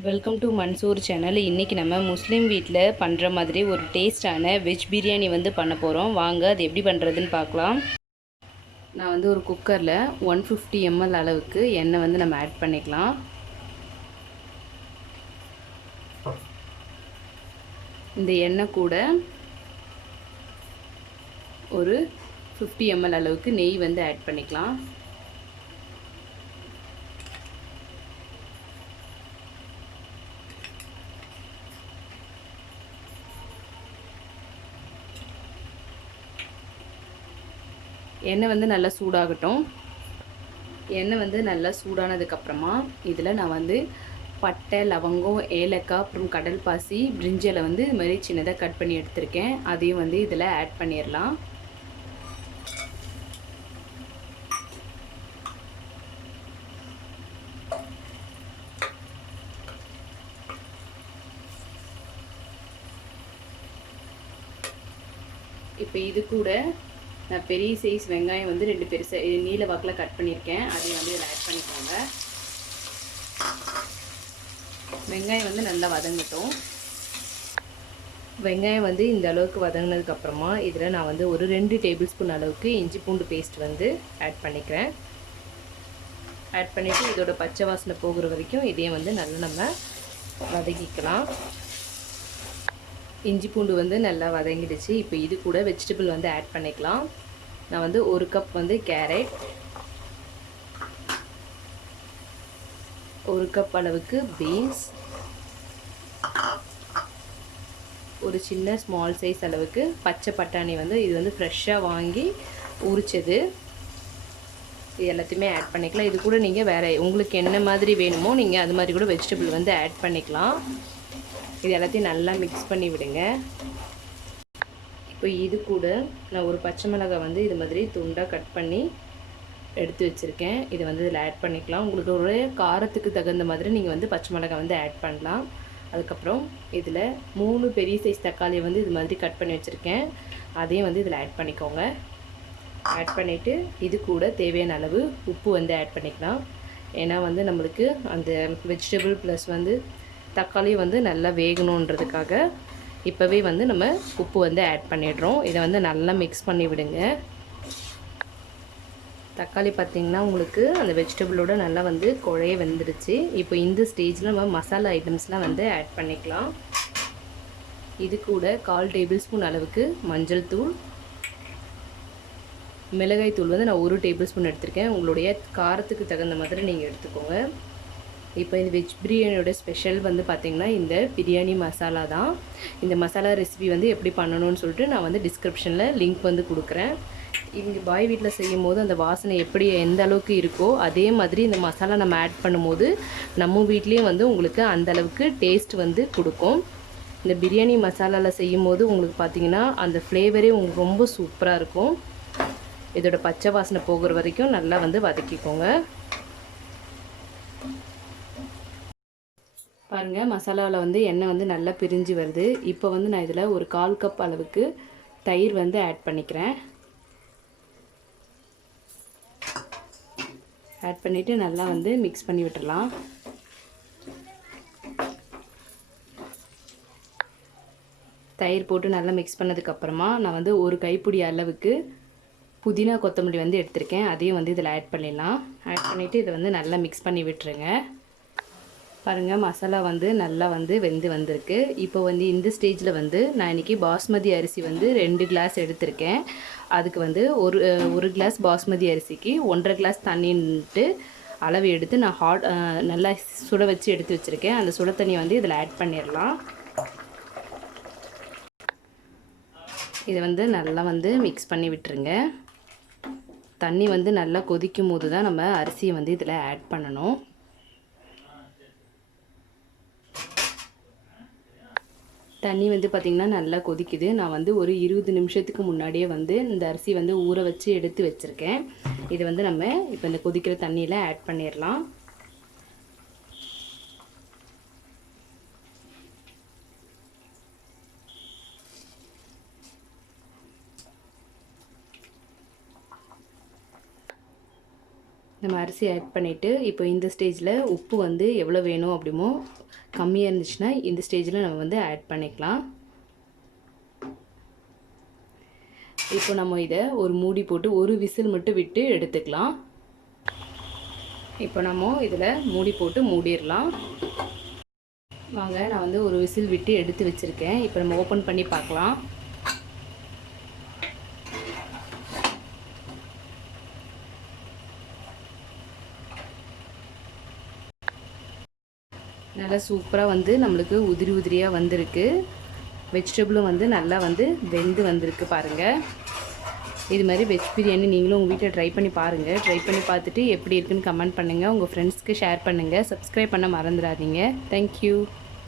Welcome to Mansoor channel. இன்றைக்கி நம்ம முஸ்லீம் வீட்டில் பண்ணுற மாதிரி ஒரு டேஸ்டான வெஜ் பிரியாணி வந்து பண்ண போகிறோம். வாங்க அது எப்படி பண்ணுறதுன்னு பார்க்கலாம். நான் வந்து ஒரு குக்கரில் 150 ml அளவுக்கு எண்ணெய் வந்து நம்ம ஆட் பண்ணிக்கலாம். இந்த எண்ணெய் கூட ஒரு 50 ml அளவுக்கு நெய் வந்து ஆட் பண்ணிக்கலாம். எண்ணெய் வந்து நல்லா சூடாகட்டும். எண்ணெய் வந்து நல்லா சூடானதுக்கப்புறமா இதில் நான் வந்து பட்டை, லவங்கம், ஏலக்காய், அப்புறம் கடல் பாசி, பிரிஞ்சிலை வந்து இது மாதிரி சின்னதாக கட் பண்ணி எடுத்திருக்கேன். அதையும் வந்து இதில் ஆட் பண்ணிடலாம். இப்போ இது கூட நான் பெரிய சைஸ் வெங்காயம் வந்து 2 பெருசு நீல வாக்கில் கட் பண்ணியிருக்கேன். அதையும் வந்து இதில் ஆட் பண்ணிக்கோங்க. வெங்காயம் வந்து நல்லா வதங்கட்டும். வெங்காயம் வந்து இந்த அளவுக்கு வதங்கினதுக்கப்புறமா இதில் நான் வந்து ஒரு 2 டேபிள் ஸ்பூன் அளவுக்கு இஞ்சி பூண்டு பேஸ்ட் வந்து ஆட் பண்ணிக்கிறேன். ஆட் பண்ணிவிட்டு இதோட பச்சை வாசனை போகிற வரைக்கும் இதையும் வந்து நல்லா நம்ம வதக்கிக்கலாம். இஞ்சி பூண்டு வந்து நல்லா வதங்கிடுச்சு. இப்போ இது கூட வெஜிடபிள் வந்து ஆட் பண்ணிக்கலாம். நான் வந்து 1 கப் வந்து கேரட், 1 கப் அளவுக்கு பீன்ஸ், ஒரு சின்ன ஸ்மால் சைஸ் அளவுக்கு பச்சை பட்டாணி வந்து இது வந்து ஃப்ரெஷ்ஷாக வாங்கி உரிச்சது. இது எல்லாத்தையுமே ஆட் பண்ணிக்கலாம். இது கூட நீங்கள் வேறு உங்களுக்கு என்ன மாதிரி வேணுமோ நீங்கள் அது மாதிரி கூட வெஜிடபிள் வந்து ஆட் பண்ணிக்கலாம். இது எல்லாத்தையும் நல்லா மிக்ஸ் பண்ணி விடுங்க. இப்போ இது கூட நான் ஒரு பச்சை மிளகாய் வந்து இது மாதிரி துண்டாக கட் பண்ணி எடுத்து வச்சுருக்கேன். இதை வந்து இதில் ஆட் பண்ணிக்கலாம். உங்களுக்கு ஒரு காரத்துக்கு தகுந்த மாதிரி நீங்கள் வந்து பச்சை மிளகாய் வந்து ஆட் பண்ணலாம். அதுக்கப்புறம் இதில் 3 பெரிய சைஸ் தக்காளியை வந்து இது மாதிரி கட் பண்ணி வச்சுருக்கேன். அதையும் வந்து இதில் ஆட் பண்ணிக்கோங்க. ஆட் பண்ணிவிட்டு இது கூட தேவையான அளவு உப்பு வந்து ஆட் பண்ணிக்கலாம். ஏன்னா வந்து நம்மளுக்கு அந்த வெஜிடபிள் ப்ளஸ் வந்து தக்காளி வந்து நல்லா வேகணுன்றதுக்காக இப்போவே வந்து நம்ம உப்பு வந்து ஆட் பண்ணிடுறோம். இதை வந்து நல்லா மிக்ஸ் பண்ணி விடுங்க. தக்காளி பார்த்திங்கன்னா உங்களுக்கு அந்த வெஜிடபிளோட நல்லா வந்து குழைய வெந்துடுச்சு. இப்போ இந்த ஸ்டேஜில் நம்ம மசாலா ஐட்டம்ஸ்லாம் வந்து ஆட் பண்ணிக்கலாம். இது கூட 1/4 டேபிள் ஸ்பூன் அளவுக்கு மஞ்சள் தூள், மிளகாய் தூள் வந்து நான் 1 டேபிள் ஸ்பூன் எடுத்திருக்கேன். உங்களுடைய காரத்துக்கு தகுந்த மாதிரி நீங்கள் எடுத்துக்கோங்க. இப்போ இந்த வெஜ் பிரியாணியோட ஸ்பெஷல் வந்து பார்த்திங்கன்னா இந்த பிரியாணி மசாலா தான். இந்த மசாலா ரெசிபி வந்து எப்படி பண்ணணும்னு சொல்லிட்டு நான் வந்து டிஸ்கிரிப்ஷனில் லிங்க் வந்து கொடுக்குறேன். இங்கே பாய் வீட்டில் செய்யும் போது அந்த வாசனை எப்படி எந்த அளவுக்கு இருக்கோ அதே மாதிரி இந்த மசாலா நம்ம ஆட் பண்ணும்போது நம்ம வீட்லேயும் வந்து உங்களுக்கு அந்த அளவுக்கு டேஸ்ட் வந்து கொடுக்கும். இந்த பிரியாணி மசாலாவில் செய்யும் போது உங்களுக்கு பார்த்திங்கன்னா அந்த ஃப்ளேவரே உங்களுக்கு ரொம்ப சூப்பராக இருக்கும். இதோட பச்சை வாசனை போகிற வரைக்கும் நல்லா வந்து வதக்கிக்கோங்க. பாருங்கள், மசாலாவில் வந்து எண்ணெய் வந்து நல்லா பிரிஞ்சு வருது. இப்போ வந்து நான் இதில் ஒரு 1/4 கப் அளவுக்கு தயிர் வந்து ஆட் பண்ணிக்கிறேன். ஆட் பண்ணிவிட்டு நல்லா வந்து மிக்ஸ் பண்ணி விட்டுடலாம். தயிர் போட்டு நல்லா மிக்ஸ் பண்ணதுக்கப்புறமா நான் வந்து ஒரு கைப்பிடி அளவுக்கு புதினா கொத்தமல்லி வந்து எடுத்திருக்கேன். அதையும் வந்து இதில் ஆட் பண்ணிடலாம். ஆட் பண்ணிவிட்டு இதை வந்து நல்லா மிக்ஸ் பண்ணி விட்டுருங்க. பாருங்கள், மசாலா வந்து நல்லா வந்து வெந்து வந்திருக்கு. இப்போ வந்து இந்த ஸ்டேஜில் வந்து நான் இன்றைக்கி பாஸ்மதி அரிசி வந்து 2 கிளாஸ் எடுத்திருக்கேன். அதுக்கு வந்து ஒரு கிளாஸ் பாஸ்மதி அரிசிக்கு 1.5 கிளாஸ் தண்ணின்ட்டு அளவு எடுத்து நான் நல்லா சுட வச்சு எடுத்து வச்சுருக்கேன். அந்த சுட தண்ணி வந்து இதில் ஆட் பண்ணிடலாம். இதை வந்து நல்லா வந்து மிக்ஸ் பண்ணி விட்டுருங்க. தண்ணி வந்து நல்லா கொதிக்கும் போது தான் நம்ம அரிசியை வந்து இதில் ஆட் பண்ணணும். தண்ணி வந்து பார்த்திங்கன்னா நல்லா கொதிக்குது. நான் வந்து ஒரு 20 நிமிஷத்துக்கு முன்னாடியே வந்து இந்த அரிசி வந்து ஊற வச்சு எடுத்து வச்சுருக்கேன். இது வந்து நம்ம இப்போ இந்த கொதிக்கிற தண்ணியில் ஆட் பண்ணிடலாம். நம்ம அரிசி ஆட் பண்ணிவிட்டு இப்போ இந்த ஸ்டேஜில் உப்பு வந்து எவ்வளோ வேணும் அப்படிமோ கம்மியாக இருந்துச்சுன்னா இந்த ஸ்டேஜில் நம்ம வந்து ஆட் பண்ணிக்கலாம். இப்போ நம்ம இதை ஒரு மூடி போட்டு ஒரு விசில் மட்டும் விட்டு எடுத்துக்கலாம். இப்போ நம்ம இதில் மூடி போட்டு மூடிடலாம். வாங்க, நான் வந்து ஒரு விசில் விட்டு எடுத்து வச்சுருக்கேன். இப்போ நம்ம ஓப்பன் பண்ணி பார்க்கலாம். நல்லா சூப்பராக வந்து நம்மளுக்கு உதிரி உதிரியாக வந்திருக்கு. வெஜிடபிளும் வந்து நல்லா வந்து வெந்து வந்திருக்கு பாருங்கள். இது மாதிரி வெஜ் பிரியாணி நீங்களும் உங்கள் வீட்டில் ட்ரை பண்ணி பாருங்கள். ட்ரை பண்ணி பார்த்துட்டு எப்படி இருக்குன்னு கமெண்ட் பண்ணுங்கள். உங்கள் ஃப்ரெண்ட்ஸ்க்கு ஷேர் பண்ணுங்கள். சப்ஸ்கிரைப் பண்ண மறந்துடாதீங்க. தேங்க்யூ.